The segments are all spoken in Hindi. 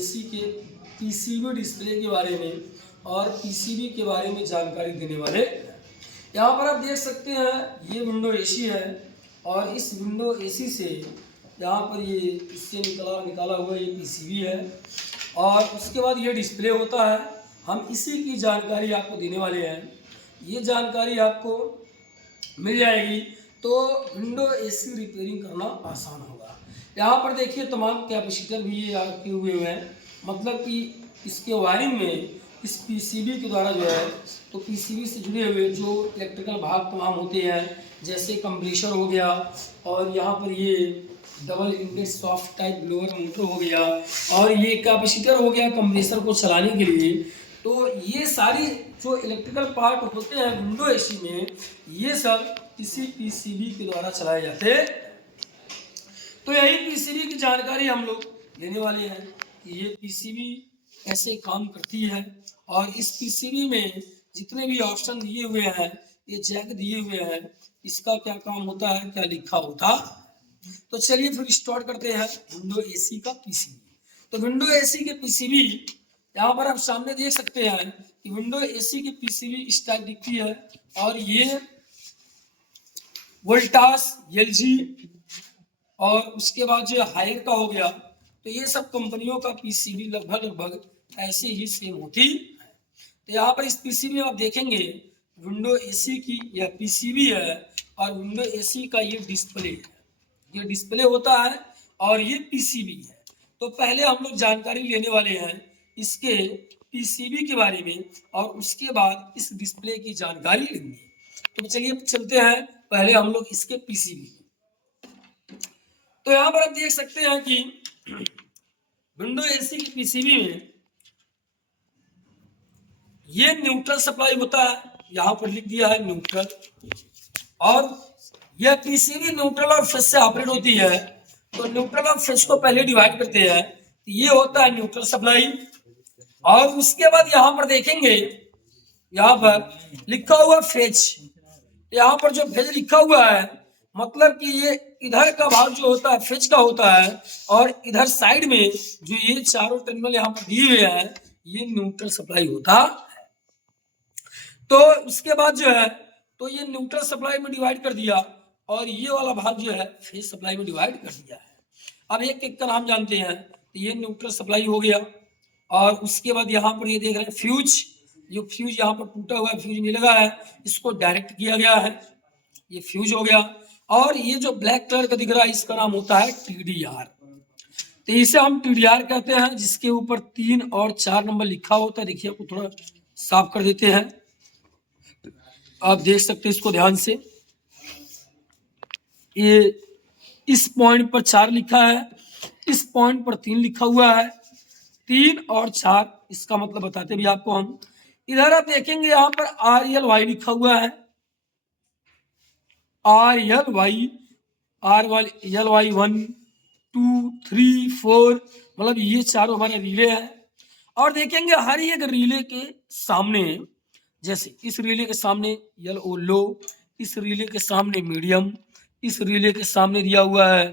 एसी के पीसीबी डिस्प्ले के बारे में और पीसीबी के बारे में जानकारी देने वाले हैं। यहाँ पर आप देख सकते हैं ये विंडो एसी है और इस विंडो एसी से यहाँ पर ये इससे निकाला हुआ ये पीसीबी है और उसके बाद ये डिस्प्ले होता है। हम इसी की जानकारी आपको देने वाले हैं। ये जानकारी आपको मिल जाएगी तो विंडो एसी रिपेयरिंग करना आसान होगा। यहाँ पर देखिए तमाम कैपेसिटर भी ये रखे हुए हैं, मतलब कि इसके वायरिंग में इस पीसीबी के द्वारा जो है तो पीसीबी से जुड़े हुए जो इलेक्ट्रिकल भाग तमाम होते हैं, जैसे कंप्रेसर हो गया और यहाँ पर ये double ended soft type blower motor हो गया और ये कैपेसिटर हो गया कंप्रेसर को चलाने के लिए। तो ये सारी जो इलेक्ट्रिकल पार्ट होते हैं विंडो एसी में, ये सब इसी पीसीबी के द्वारा चलाए जाते हैं। तो यही पीसीबी की जानकारी हम लोग लेने वाले हैं कि ये पीसीबी कैसे काम करती है और इस पीसीबी में जितने भी ऑप्शन दिए हुए हैं, ये जैक दिए हुए हैं, इसका क्या काम होता है, क्या लिखा होता। तो चलिए फिर स्टार्ट करते हैं विंडो एसी का पीसीबी। तो विंडो एसी के पीसीबी यहाँ पर आप सामने देख सकते हैं कि विंडो एसी की पीसीबी इस टाइप दिखती है और ये वोल्टास एलजी और उसके बाद जो हायर का हो गया, तो ये सब कंपनियों का पीसीबी लगभग ऐसे ही सेम होती है। तो यहाँ पर इस पीसीबी में आप देखेंगे विंडो एसी की यह पीसीबी है और विंडो एसी का ये डिस्प्ले है, ये डिस्प्ले होता है और ये पीसीबी है। तो पहले हम लोग जानकारी लेने वाले हैं इसके पीसीबी के बारे में और उसके बाद इस डिस्प्ले की जानकारी लेंगे। तो चलिए चलते हैं पहले हम लोग इसके पीसीबी। तो यहाँ पर आप देख सकते हैं कि विंडो एसी की पीसीबी में ये न्यूट्रल सप्लाई होता है, यहाँ पर लिख दिया है न्यूट्रल, और यह पीसीबी न्यूट्रल और फेज से ऑपरेट होती है। तो न्यूट्रल और फेज को पहले डिवाइड करते हैं, तो ये होता है न्यूट्रल सप्लाई। और उसके बाद यहाँ पर देखेंगे यहाँ पर लिखा हुआ फेज, यहाँ पर जो फेज लिखा हुआ है मतलब कि ये इधर का भाग जो होता है फेज का होता है और इधर साइड में जो ये चारों टर्मिनल यहाँ पर दिए हुए हैं ये न्यूट्रल सप्लाई होता है। तो उसके बाद जो है तो ये न्यूट्रल सप्लाई में डिवाइड कर दिया और ये वाला भाग जो है फेज सप्लाई में डिवाइड कर दिया है। अब एक एक का नाम जानते हैं। तो ये न्यूट्रल सप्लाई हो गया और उसके बाद यहाँ पर ये देख रहे हैं फ्यूज, जो फ्यूज यहाँ पर टूटा हुआ फ्यूज नहीं लगा है, इसको डायरेक्ट किया गया है, ये फ्यूज हो गया। और ये जो ब्लैक कलर का दिख रहा है इसका नाम होता है टीडीआर। तो इसे हम टीडीआर कहते हैं, जिसके ऊपर 3 और 4 नंबर लिखा होता है। देखिए आपको थोड़ा साफ कर देते हैं, आप देख सकते हैं इसको ध्यान से। ये इस पॉइंट पर 4 लिखा है, इस पॉइंट पर 3 लिखा हुआ है। 3 और 4 इसका मतलब बताते भी आपको हम। इधर आप देखेंगे यहाँ पर RLY लिखा हुआ है, RLY 1 2 3 4, मतलब ये चारों हमारे रिले हैं। और देखेंगे हर एक रिले के सामने, जैसे इस रिले के सामने LO लो, इस रिले के सामने मीडियम, इस रिले के सामने दिया हुआ है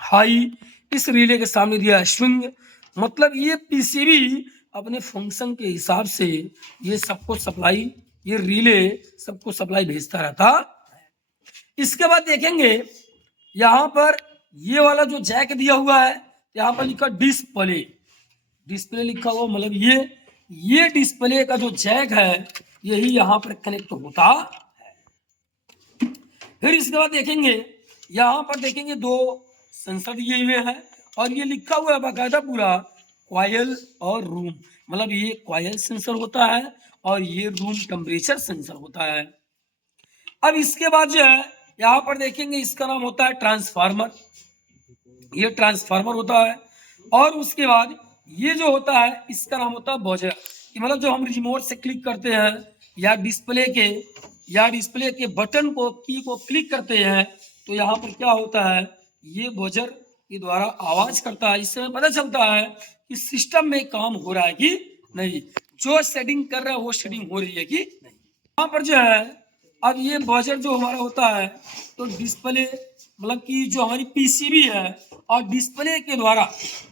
हाई, इस रिले के सामने दिया है स्विंग। मतलब ये पीसीबी अपने फंक्शन के हिसाब से ये सबको सप्लाई, ये रिले सबको सप्लाई भेजता रहता। इसके बाद देखेंगे यहाँ पर ये वाला जो जैक दिया हुआ है, यहाँ पर लिखा डिस्प्ले, डिस्प्ले लिखा हुआ, मतलब ये डिस्प्ले का जो जैक है यही यहाँ पर कनेक्ट होता है। फिर इसके बाद देखेंगे यहाँ पर देखेंगे 2 सेंसर दिए हुए हैं और ये लिखा हुआ है बाकायदा पूरा कॉइल और रूम, मतलब ये कॉइल सेंसर होता है और ये रूम टेम्परेचर सेंसर होता है। अब इसके बाद जो है यहाँ पर देखेंगे इसका नाम होता है ट्रांसफार्मर, ये ट्रांसफार्मर होता है। और उसके बाद ये जो होता है इसका नाम होता है बजर, मतलब जो हम रिमोट से क्लिक करते हैं या डिस्प्ले के बटन को की को क्लिक करते हैं तो यहाँ पर क्या होता है, ये बजर के द्वारा आवाज करता है। इससे पता चलता है कि सिस्टम में काम हो रहा है कि नहीं, जो सेटिंग कर रहा है वो सेटिंग हो रही है कि नहीं। यहाँ पर जो है अब ये बजर जो हमारा होता है तो डिस्प्ले मतलब कि जो हमारी पीसीबी है और डिस्प्ले के द्वारा,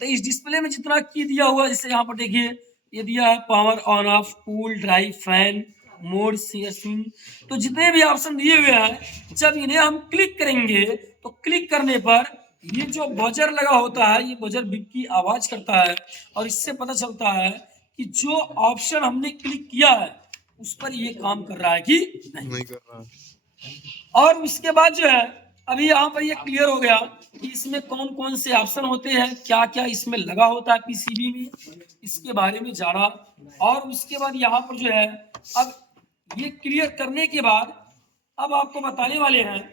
तो इस डिस्प्ले में जितना की दिया हुआ, जैसे यहाँ पर देखिए ये दिया है power on of, cool, dry, fan, mode, swing, तो जितने भी ऑप्शन दिए हुए हैं, जब इन्हें हम क्लिक करेंगे तो क्लिक करने पर ये जो बजर लगा होता है, ये बजर बिप की आवाज करता है और इससे पता चलता है कि जो ऑप्शन हमने क्लिक किया है उस पर ये काम कर रहा है कि नहीं कर रहा है। और उसके बाद जो है अभी यहाँ पर ये क्लियर हो गया कि इसमें कौन कौन से ऑप्शन होते हैं, क्या क्या इसमें लगा होता है पीसीबी में, इसके बारे में जाना। और उसके बाद यहाँ पर जो है अब ये क्लियर करने के बाद अब आपको बताने वाले हैं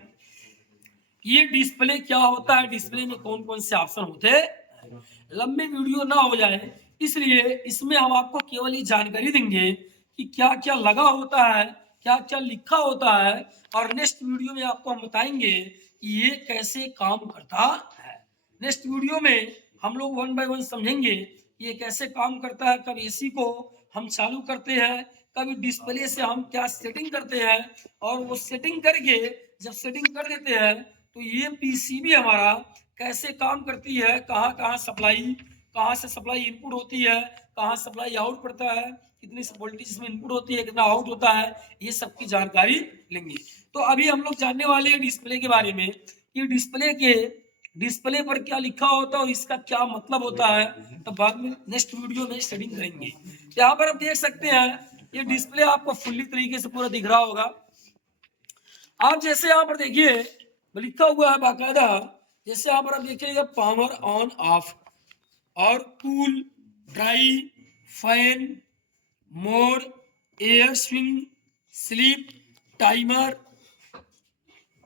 ये डिस्प्ले क्या होता है, डिस्प्ले में कौन कौन से ऑप्शन होते हैं। लंबे वीडियो ना हो जाए इसलिए इसमें हम आपको केवल ये जानकारी देंगे कि क्या क्या लगा होता है, क्या क्या लिखा होता है, और नेक्स्ट वीडियो में आपको हम बताएंगे कि ये कैसे काम करता है। नेक्स्ट वीडियो में हम लोग वन बाय वन समझेंगे ये कैसे काम करता है, कब एसी को हम चालू करते हैं, कभी डिस्प्ले से हम क्या सेटिंग करते हैं, और वो सेटिंग करके जब सेटिंग कर देते हैं तो ये पीसीबी हमारा कैसे काम करती है, कहाँ कहाँ सप्लाई, कहाँ से सप्लाई इनपुट होती है, कहाँ सप्लाई आउट पड़ता है, कितनी वोल्टेज इसमें इनपुट होती है, कितना आउट होता है, ये सब की जानकारी लेंगे। तो अभी हम लोग जानने वाले हैं डिस्प्ले के बारे में कि डिस्प्ले पर क्या लिखा होता है और इसका क्या मतलब होता है, तो बाद में नेक्स्ट वीडियो में स्टडिंग करेंगे। तो यहाँ पर आप देख सकते हैं ये डिस्प्ले आपको फुल्ली तरीके से पूरा दिख रहा होगा। आप जैसे यहाँ पर देखिए लिखा हुआ है बाकायदा, जैसे यहाँ पर आप देखिएगा पावर ऑन ऑफ और cool, dry, fan, mode, air swing, sleep, timer,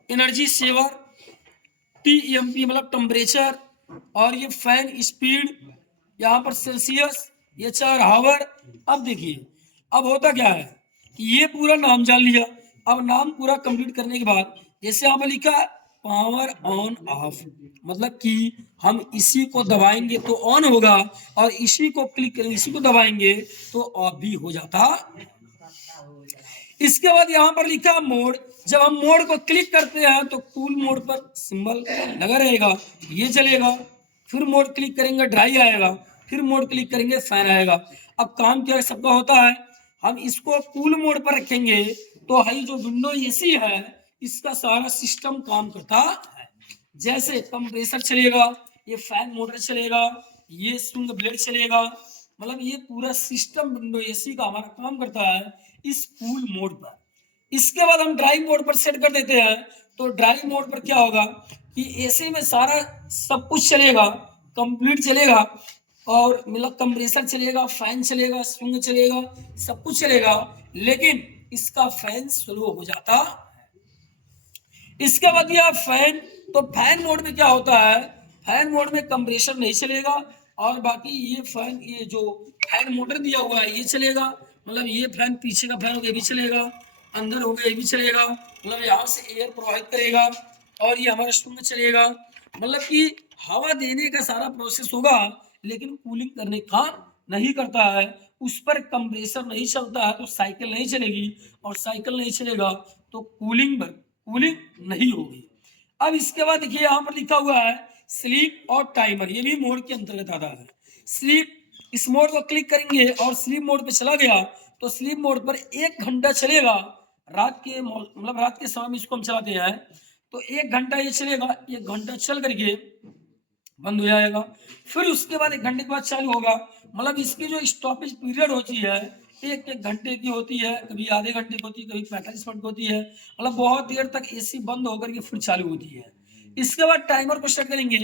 energy saver, TMP मतलब टेम्परेचर, और ये फैन स्पीड, यहाँ पर सेल्सियस, ये 4 हावर। अब देखिए अब होता क्या है कि ये पूरा नाम जान लिया। अब नाम पूरा कंप्लीट करने के बाद जैसे यहाँ पर लिखा है पावर ऑन ऑफ, मतलब कि हम इसी को दबाएंगे तो ऑन होगा और इसी को क्लिक करेंगे, इसी को दबाएंगे तो ऑफ भी हो जाता। इसके बाद यहाँ पर लिखा मोड, जब हम मोड को क्लिक करते हैं तो कूल मोड पर सिंबल लगा रहेगा, ये चलेगा। फिर मोड क्लिक करेंगे ड्राई आएगा, फिर मोड क्लिक करेंगे फैन आएगा। अब काम क्या सबका होता है, हम इसको कूल मोड पर रखेंगे तो हाई जो विंडो एसी है इसका सारा सिस्टम काम करता है। जैसे कंप्रेसर चलेगा, ये फैन मोटर चलेगा, ये स्विंग ब्लेड चलेगा, मतलब ये पूरा सिस्टम विंडो एसी का हमारा काम करता है इस कूल मोड पर। इसके बाद हम ड्राई मोड पर सेट कर देते हैं, तो ड्राई मोड पर क्या होगा कि एसी में सारा सब कुछ चलेगा, कंप्लीट चलेगा, और मतलब कंप्रेसर चलेगा, फैन चलेगा, स्विंग चलेगा, सब कुछ चलेगा, लेकिन इसका फैन स्लो हो जाता। इसके बाद यह फैन, तो फैन मोड में क्या होता है, फैन मोड में कंप्रेसर नहीं चलेगा, और बाकी ये फैन, ये जो फैन मोटर दिया हुआ है ये चलेगा, मतलब ये फैन पीछे का फैन हो गया ये भी चलेगा, अंदर हो गया ये भी चलेगा, मतलब यहाँ से एयर प्रवाहित करेगा, और ये हमारा स्विंग चलेगा, मतलब कि हवा देने का सारा प्रोसेस होगा, लेकिन कूलिंग करने का नहीं करता है। उस पर कंप्रेसर नहीं चलता है तो साइकिल नहीं चलेगी, और साइकिल नहीं चलेगा तो कूलिंग नहीं होगी। अब इसके बाद देखिए यहाँ पर लिखा हुआ है स्लीप और टाइमर, ये भी मोड के अंतर्गत आता है। स्लीप, इस मोड को क्लिक करेंगे और स्लीप मोड पे चला गया तो स्लीप मोड पर 1 घंटा चलेगा। रात के मतलब रात के समय में इसको हम चलाते हैं तो 1 घंटा ये चलेगा, 1 घंटा चल करके बंद हो जाएगा। फिर उसके बाद 1 घंटे के बाद चालू होगा, मतलब इसकी जो स्टॉपेज पीरियड होती है 1-1 घंटे की होती है, कभी आधे घंटे की होती है, कभी 45 मिनट की होती है, मतलब बहुत देर तक एसी बंद होकर के फिर चालू होती है। इसके बाद टाइमर को सेट करेंगे।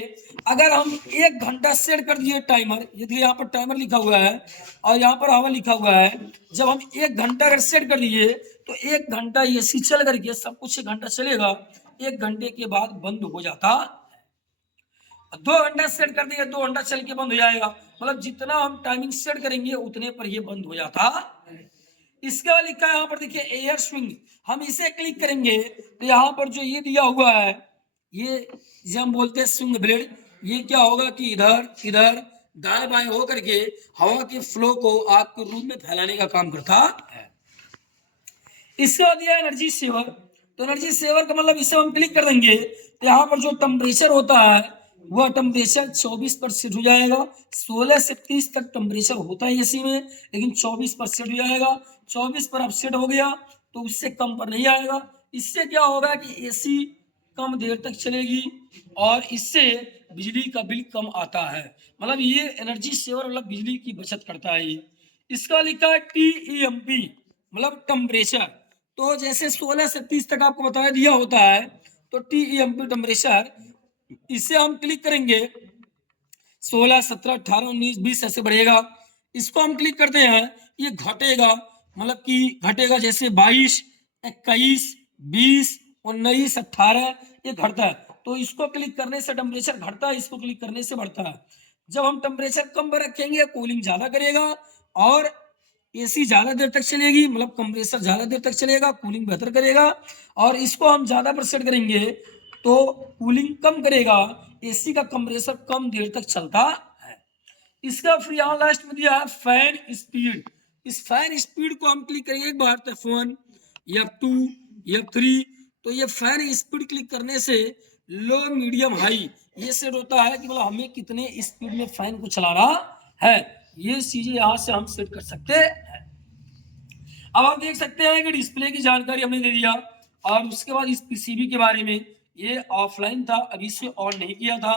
अगर हम 1 घंटा सेट कर दिए टाइमर, ये देखिए यहाँ पर टाइमर लिखा हुआ है और यहाँ पर हवा लिखा हुआ है, जब हम 1 घंटा अगर सेट कर दिए तो 1 घंटा एसी चल करके सब कुछ 1 घंटा चलेगा, 1 घंटे के बाद बंद हो जाता। 2 घंटा सेट कर देंगे, 2 घंटा चल के बंद हो जाएगा, मतलब जितना हम टाइमिंग सेट करेंगे उतने पर ये बंद हो जाता। इसके बाद लिखा है यहाँ पर देखिए एयर स्विंग, हम इसे क्लिक करेंगे तो यहाँ पर जो ये दिया हुआ है, ये जब हम बोलते हैं स्विंग ब्लेड, ये क्या होगा कि इधर इधर दाएं बाएं हो करके हवा के फ्लो को आपके रूम में फैलाने का काम करता है। इसके बाद यह एनर्जी सेवर, तो एनर्जी सेवर का मतलब इसे हम क्लिक कर देंगे तो यहाँ पर जो टेम्परेचर होता है वह टेम्परेचर 24 पर सेट हो जाएगा। 16 से 30 तक टेम्परेचर होता है एसी में, लेकिन 24 पर सेट हो जाएगा। 24 पर अब सेट हो गया तो उससे कम पर नहीं आएगा। इससे क्या होगा कि एसी कम देर तक चलेगी और इससे बिजली का बिल कम आता है। मतलब ये एनर्जी सेवर मतलब बिजली की बचत करता है ये। इसका लिखा है TEMP मतलब टेम्परेचर। तो जैसे 16 से 30 तक आपको बताया दिया होता है तो TEMP टेम्परेचर, इसे हम क्लिक करेंगे 16, 17, 18, 19, 20 ऐसे बढ़ेगा। इसको हम क्लिक करते हैं, ये घटेगा मतलब कि घटेगा जैसे 22, 21, 20, 19, 18 ये घटता है। तो इसको क्लिक करने से टेम्परेचर घटता है, इसको क्लिक करने से बढ़ता है। जब हम टेम्परेचर कम पर रखेंगे कूलिंग ज्यादा करेगा और एसी ज्यादा देर तक चलेगी, मतलब कंप्रेसर ज्यादा देर तक चलेगा, कूलिंग बेहतर करेगा। और इसको हम ज्यादा पर सेट करेंगे तो कूलिंग कम करेगा, एसी का कंप्रेसर कम देर तक चलता है। इसका फिर यहाँ लास्ट में दिया है फैन स्पीड। इस फैन स्पीड को हम क्लिक करेंगे एक बार तो F1, F2, F3। तो ये फैन स्पीड क्लिक करने से लो मीडियम हाई ये सेट होता है कि मतलब हमें कितने स्पीड में फैन को चलाना है। ये चीजें यहाँ से हम सेट कर सकते हैं। अब आप देख सकते हैं कि डिस्प्ले की जानकारी हमने दे दिया और उसके बाद इस पीसीबी के बारे में, ये ऑफलाइन था अभी इसे ऑन नहीं किया था।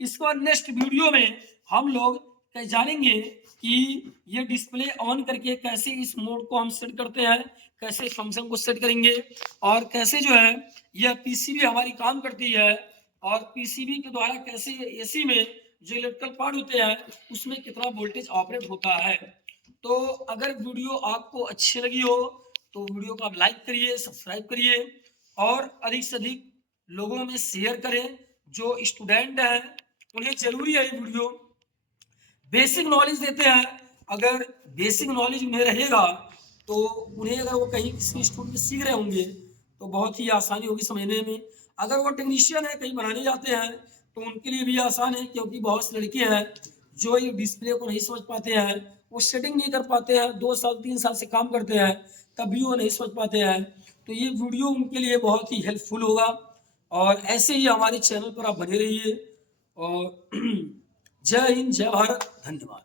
इसके बाद नेक्स्ट वीडियो में हम लोग जानेंगे कि ये डिस्प्ले ऑन करके कैसे इस मोड को हम सेट करते हैं, कैसे फंक्शन को सेट करेंगे और कैसे जो है यह पीसीबी हमारी काम करती है और पीसीबी के द्वारा कैसे एसी में जो इलेक्ट्रिकल पार्ट होते हैं उसमें कितना वोल्टेज ऑपरेट होता है। तो अगर वीडियो आपको अच्छी लगी हो तो वीडियो को आप लाइक करिए, सब्सक्राइब करिए और अधिक से अधिक लोगों में शेयर करें। जो स्टूडेंट हैं उन्हें जरूरी है ये वीडियो, बेसिक नॉलेज देते हैं। अगर बेसिक नॉलेज उन्हें रहेगा तो उन्हें अगर वो कहीं किसी इंस्टीट्यूट में सीख रहे होंगे तो बहुत ही आसानी होगी समझने में। अगर वो टेक्नीशियन है कहीं बनाने जाते हैं तो उनके लिए भी आसान है, क्योंकि बहुत से लड़के हैं जो ये डिस्प्ले को नहीं समझ पाते हैं, वो सेटिंग नहीं कर पाते हैं, 2 साल 3 साल से काम करते हैं तब भी वो नहीं समझ पाते हैं। तो ये वीडियो उनके लिए बहुत ही हेल्पफुल होगा और ऐसे ही हमारे चैनल पर आप बने रहिए। और जय हिंद, जय भारत, धन्यवाद।